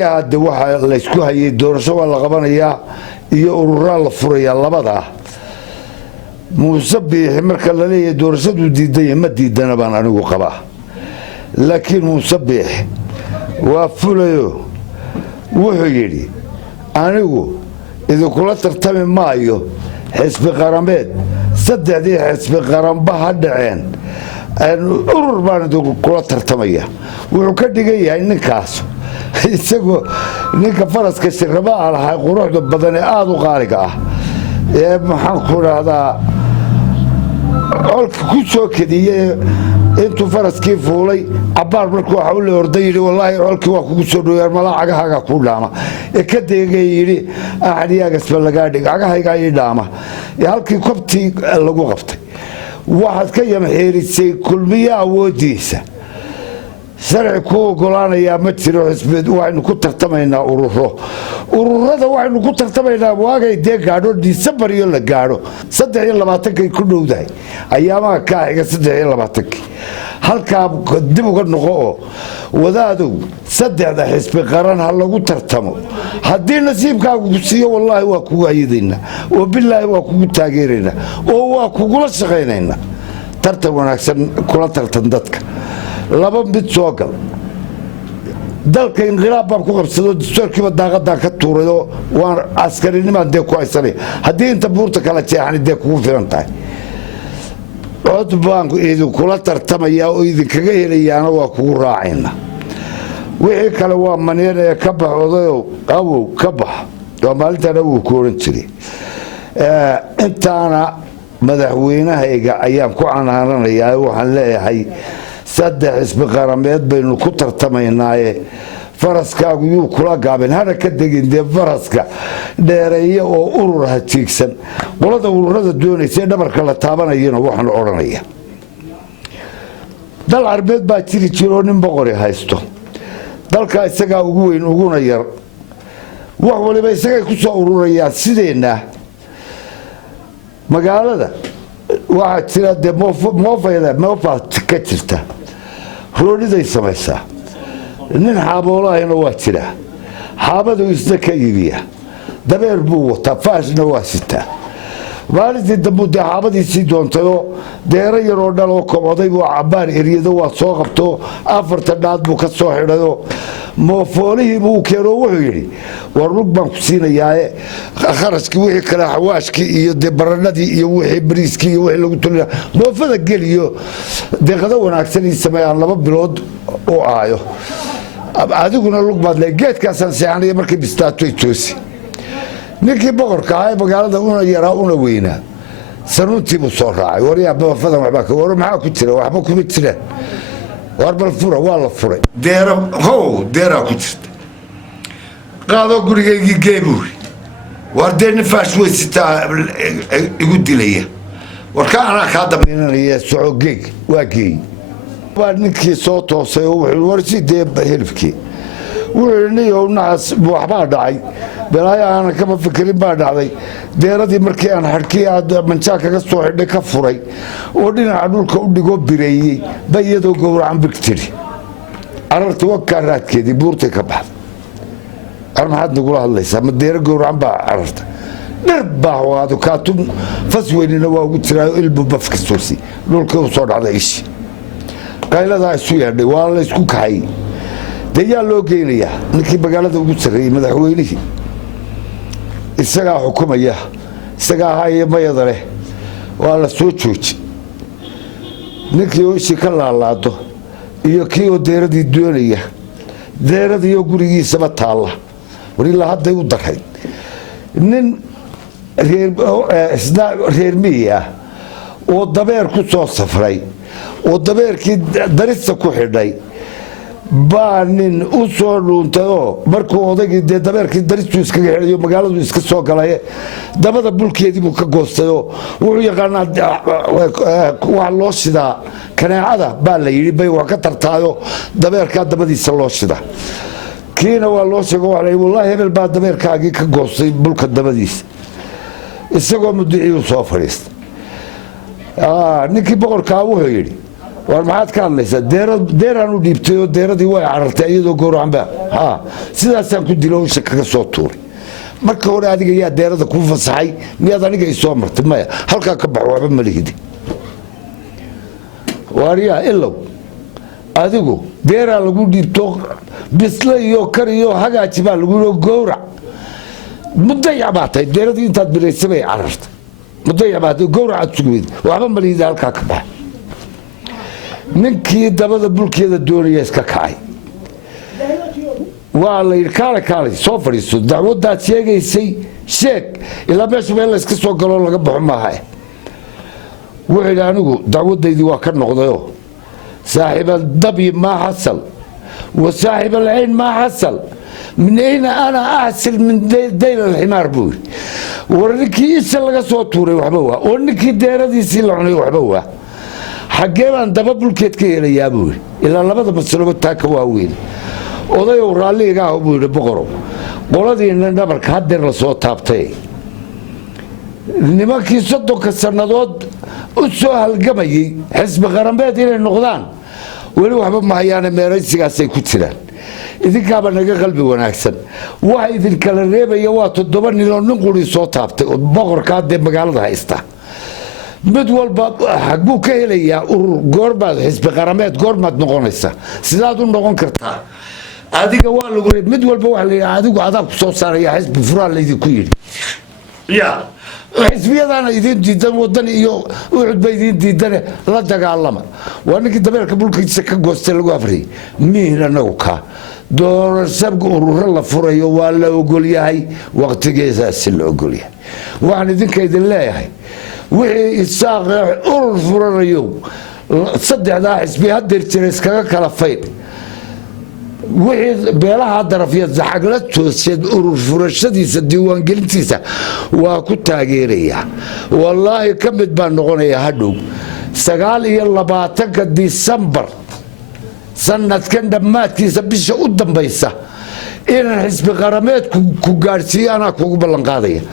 hadda waxa la isku hayay doorasho waa la qabanayaa iyo urura la furaya labada Muuse Biixi marka la leeyahay doorashadu diiday ma diidana baan anigu qabaa laakiin Muuse Biixi waa fulayo wuxuu yiri anigu idinkula tartami maayo xisbi qarameed saddexdii xisbi qaranba ha dhaceen urur baan idinkula tartamaya wuxuu ka dhigan yahay ninkaas isagoo ninka faraska shiraba lahaa quruxda badan ee aad u qaaliga ah ee maxaan ku raahdaa olka ku soo kadiyay intuu faraskii fuulay abaar markuu waxa uu leeyahay yiri wallahi olkii waa kugu soo dhooyay malaacaga ku dhaama ee ka deegay yiri ahadiyaga laga dhig agahayga ay dhaama halkii qabti lagu qabtay waxaad ka yamxeerisay kulmiye awoodiisa sharci ku golaanaya ma jiro xisbid waxaynu ku tartamaynaa ururada waxaynu ku tartamaynaa waagay dee gaadho December iyo la gaadho 23 ku dhowdahay ayaamaha ka xiga 23 halka dib uga noqo wadaadu saddexda xisbi qaran hal lagu tartamo haddii nasiibkaagu ku siiyo wallahi waa kugu ayidayna oo billahi waa kugu taageerayna oo waa kugu shaqeynayna tartan wanaagsan kula tartan dadka laba mid soo gal dalka inqilaab baan ku qabsado dastuurkiiba daaqada ka tuurayo waan askarinimada ku haysanay haddii inta buurta kala jeexan dee kugu filan tahay cod baan idin kula tartamaya oo idin kaga helayaana waa kugu raacayna wixii kale waa maneer ka baxodayo qabow ka bax waa maalinta uu ku oran jiray intaana madaxweynahayga ayaan ku canaananayaa waxaan leeyahay saddex xisbi qarameed baynu ku tartamaynaaye faraskaagu yuu kula gaabin hana ka degin dee faraska dheereeya oo urur hatiigsan qolada ururada doonaysa dhabarka la taabanayana waxaan odhanaya dal arbeed baa jiro nin boqori haysto dalka isaga ugu weyn uguna yar wax waliba isaga ku soo ururaya sideena magaalada waxa jira de moofayda ka jirta roodiday samaysaa nin xaaboolahayna waa jira xaabadu isna ka iibiya dabeer buu wataa faashna waa sitaa maalintii dambu dee xaabadiisii doontayoo deero yaroo dhaloo koboday buu cabaar eryado waa soo qabto afarta dhaad buu ka soo xidhayoo moofoolihii buu keeno wuxuu yidhi war lug baan ku siinayaae kharashkii wixii kale xawaashkii iyo dee baranadii iyo wixii bariiskii iyo wixii lagu tulina moofada geliyo deeqado wanaagsan ii sameeyaan 2 bilood oo aayo adiguna lug baad leey geedkaasaan seexanaya markii bistaatoy toosi ninkii boqorka ah magaalada una yaraa una weynaa sanuuntii buu soo raacay wariyaa baafadan waxba ka war maxaa ku jira waxba kuma jira war bal fura waa la furay deera ku jirta qaado gurigeygii geebuuri war deena faash weysita igu dilaya war ka ana ka dambeynaya socogeyg waa geey waa ninkii soo toosay oo wuxuu warsidee hilfkii wuxuu naas waxba dhacay balaaya aan kama fikirin baa dhacday deeradii markii aan xarkii aad manjaa kaga soo xidhay ka furay oo dhinaca dhulka u dhigo bireeyay bayadoo gowracan bigtiri ararta waka raadkeedii buurtay ka baxday armaxad nagula hadlaysaa ma deero gowracan baa ararta dharbaa waadu kaatun fasweynina waa ugu jiraa ilbu bafka soosi dhulka u soo dhacday ishi qaylada isu yeedhay waa la isku kaxay dayaa loo geenayaa ninkii magaalada ugu sareeyay madaxweynihii isagaa xukumaya isagaa haye mayada leh waa la soo jooji ninkii oo ishi ka laalaado iyo kii oo deeradii doonaya deeradii oo gurigiisaba taalla wari la hadday u daray nin reer miya oo dabeer ku soo safray oo dabeerkii darista ku xidhay baanin u soo dhuuntayoo markuu odaygii dee dabeerkii daristu iskaga xidhayo magaaladu iska soo galay dabada bulkeedii buu ka goostayoo wuxuu yaqaanaa waxa loo shidaa kaneecada baa la yidhi bay wax ka tartaayo dabeerkaa dabadiisa loo shida kiina waa loo sheego waxa la yidhi wallaahi hebel baa dabeerkaagii ka goostay bulka dabadiisa isagoo mudicii u soo fadhiistay ninkii boqorkaa wuxuu yidhi war maxaad ka hadlaysaa deeraan u dhiibtay oo deeradii way carartay iyadoo gowracanba sidaasaan ku dilo hawsha kaga soo tuuray marka hore adiga yaa deerada ku fasaxay miyaad aniga i soo martay maya halkaa ka bax waxba ma lihidi waaryaa ilow adigu deeraa lagu dhiibto bisle iyo kar iyo hagaaji baa lagu yidhi gowrac mudayac baa tahay deeradii intaad biraysay bay carartay mudayac baa tahay gowracaad sugweyd waxba ma lihidi halkaa ka bax ninkii dabada bulkeeda doonaya iska kacay waa la yidhi kaalay soo fadhiiso dacwaddaad sheegaysay sheeg ilaa meesha meel layska soo galoo laga baxo maaha wuxuu yidhi anigu dacwaddaydii waa ka noqdayoo saaxiib aldabyi maa xasal wa saaxiib alcayn maa xasal min ayna ana axsil min dayl alximaar buu yidhi war ninkii isha laga soo tuuray waxba waa oo ninkii deeradiisii la cunay waxba waa xaggee baan daba bulkeed ka helayaa buu yidhi ilaa labada masaloba taa ka waaweyn odayow raalliiga ah buu yidhi boqorow qoladiina dhabarka hadeer la soo taabtay nimankii 30 sannadood u soo halgamayey xisbi qaranbeed inay noqdaan weli waxba ma hayaane meeraysigaasay ku jiraan idinkaaba naga qalbi wanaagsan waxa idinkala reebaya waa 7 nin oo nin quri soo taabtay oo boqorka hadee magaalada haysta mid walba xaguu ka helayaa urur goorbaad xisbi qarameed goormaad noqonaysa sidaad u noqon kartaa adiga waa lagu reeb mid walba waxa la yiraahdaa adigu adag ku soo saaraya xisbi furaa la idin ku yiri xisbiyadana idin diidan wadan iyo uxud bay idin diidan la dagaalama waa ninkii dabeelka bulkiisa ka goostay lagu afriyay miiranagu ka doorashada urur la furayo waa la ogol yahay waqtigeeda si la ogol yahay waxaan idinka idin leeyahay wixii isaaq urur furanayo saddexda xisbi hadeer jiray iskaga kala fayd wixii beelaha darafyada xagla toosad urur furashadiisa diiwaan gelintiisa waa ku taageeraya wallahi kamid baan noqonaya hadhow 29 December sanadkan dhamaadkiisa bisha u dambaysa inaan xisbi qarameed ku gaarsiiyana kugu ballan qaadaya